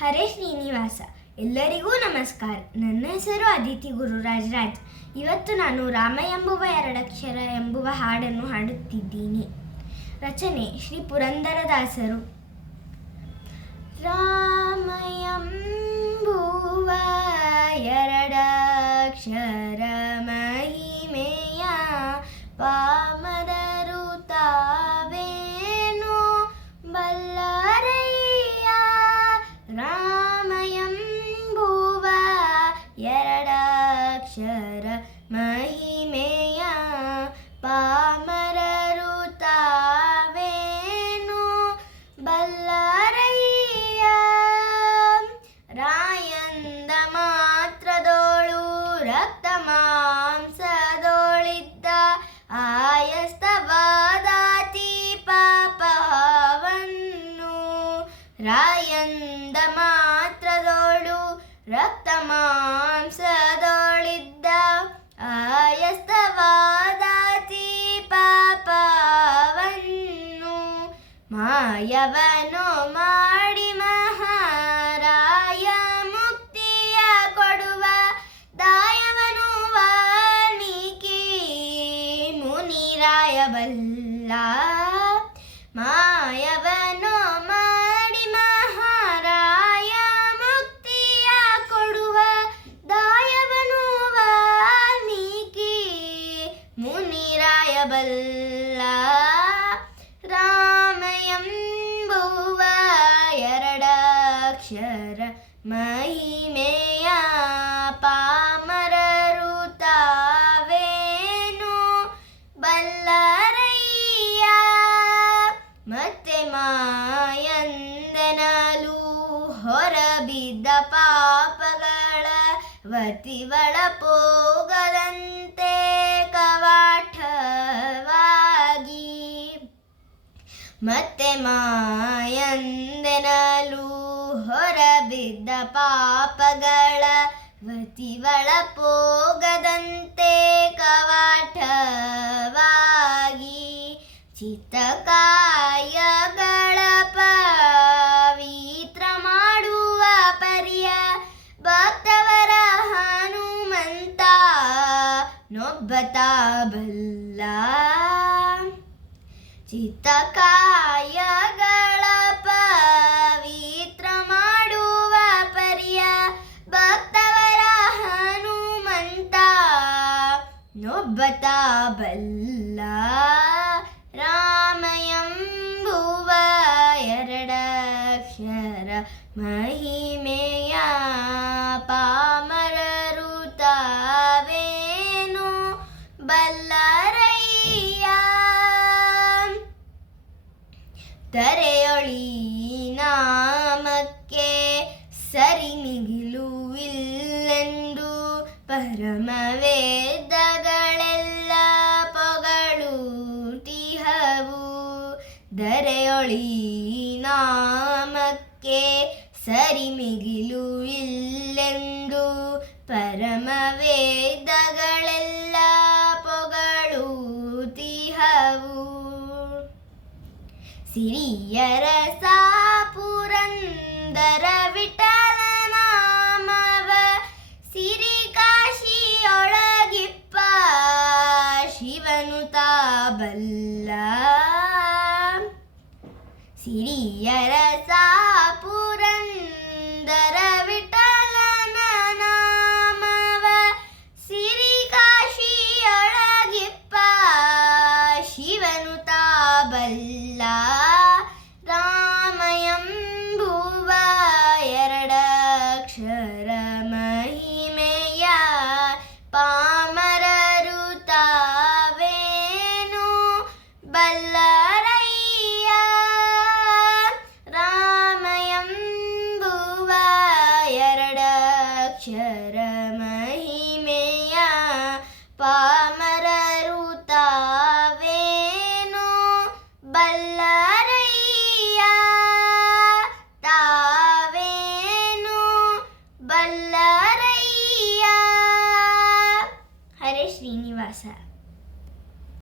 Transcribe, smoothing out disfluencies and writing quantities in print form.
ಹರೇ ಶ್ರೀನಿವಾಸ. ಎಲ್ಲರಿಗೂ ನಮಸ್ಕಾರ. ನನ್ನ ಹೆಸರು ಅದಿತಿ ಗುರುರಾಜ್ ರಾಜ್. ಇವತ್ತು ನಾನು ರಾಮ ಎಂಬುವ ಎರಡಕ್ಷರ ಎಂಬುವ ಹಾಡನ್ನು ಹಾಡುತ್ತಿದ್ದೀನಿ. ರಚನೆ ಶ್ರೀ ಪುರಂದರದಾಸರು. ರಾಮ ಎಂಬುವ ಎರಡಕ್ಷರ ಮಹಿಮೆಯ ಪಾಮರರು ತಾವೇನು ಬಲ್ಲರಯ್ಯ. ರಾಮ ಎಂಬುವ ಎರಡಕ್ಷರ ಮಹಿಮೆಯ ಪಾಮರರು ತಾವೇನು ಬಲ್ಲರಯ್ಯ. ರಾಯಂದ ಮಾತ್ರದೋಳು ರಕ್ತ ಮಾಂಸದೋಳಿದ್ದ ಆಯಸ್ತವಾದಾತಿ ಪಾಪವನ್ನು. ರಾಯಂದ ಮಾತ್ರದೋಳು ರಕ್ತ ಮಾಂಸದೋಳಿದ್ದ ಆಯಸ್ತವಾದಾತಿ ಪಾಪವನ್ನು. ಮಾಯವನು ಮಾಡಿ ಮಹಾರಾಯ ಮುಕ್ತಿಯ ಕೊಡುವ ದಾಯವನು ವಾಲ್ಮೀಕಿ ಮುನಿರಾಯ ಬಲ್ಲ. ಮಾಯವನು ಮಾಡಿ ಮಹಾರಾಯ ಮುಕ್ತಿಯ ಕೊಡುವ ದಾಯವನು ವಾಲ್ಮೀಕಿ ಮುನಿರಾಯ ಬಲ್ಲ. ರಾಮ ಎಂಬುವ ಎರಡಕ್ಷರ ಮಹಿಮೆಯ ಪಾಮರರು ತಾವೇನು ಬಲ್ಲರಯ್ಯ. ಮತ್ತೆ ಮಾಯಂದೆನಲು ಹೊರಬಿದ್ದ ಪಾಪಗಳ ವತಿವಳ ಪೋಗದಂತೆ ಕವಾಟವಾಗಿ. ಮತ್ತೆ ಮಾಯಂದೆನಲು ಹೊರಬಿದ್ದ ಪಾಪಗಳ ವತಿವಳ ಪೋಗದಂತೆ ಕವಾಟವಾಗಿ. ಚಿತ್ತಕಾಯಗಳ ಪವಿತ್ರ ಮಾಡುವ ಪರಿಯ ಭಕ್ತವರ ಹನುಮಂತ ನೊಬ್ಬತ ಬಲ್ಲ. ಚಿತ್ತಕಾಯಗಳ ಪವಿತ್ರ ಮಾಡುವ ಪರಿಯ ಭಕ್ತವರ ಹನುಮಂತ ನೊಬ್ಬತ ಬಲ್ಲ. ರಾಮ ಎಂಬುವ ಎರಡಕ್ಷರ ಮಹಿಮೆಯ ಪಾಮರರು ತಾವೇನು ಬಲ್ಲರಯ್ಯ. ತರೆಯೊಳಿ ನಾಮಕ್ಕೆ ಸರಿ ಮಿಗಿಲುವಿಲ್ಲೆಂದು ಪರಮ ವೇದಗಳೆಲ್ಲ ಪೊಗಳುತಿಹವು. ದರೆಯೊಳಿ ನಾಮಕ್ಕೆ ಸರಿ ಮಿಗಿಲು ಇಲ್ಲೆಂದು ಪರಮ ವೇದಗಳೆಲ್ಲ ಪೊಗಳುತಿಹವು. ಸಿರಿಯರಸ ಪುರಂದರ ವಿಠಲ ನಾಮವ ಸಿರಿ ಕಾಶಿಯೊಳಗಿಪ್ಪ ಶಿವನು ತಾಬಲ್ಲ. ಸಿರಿಯರಸ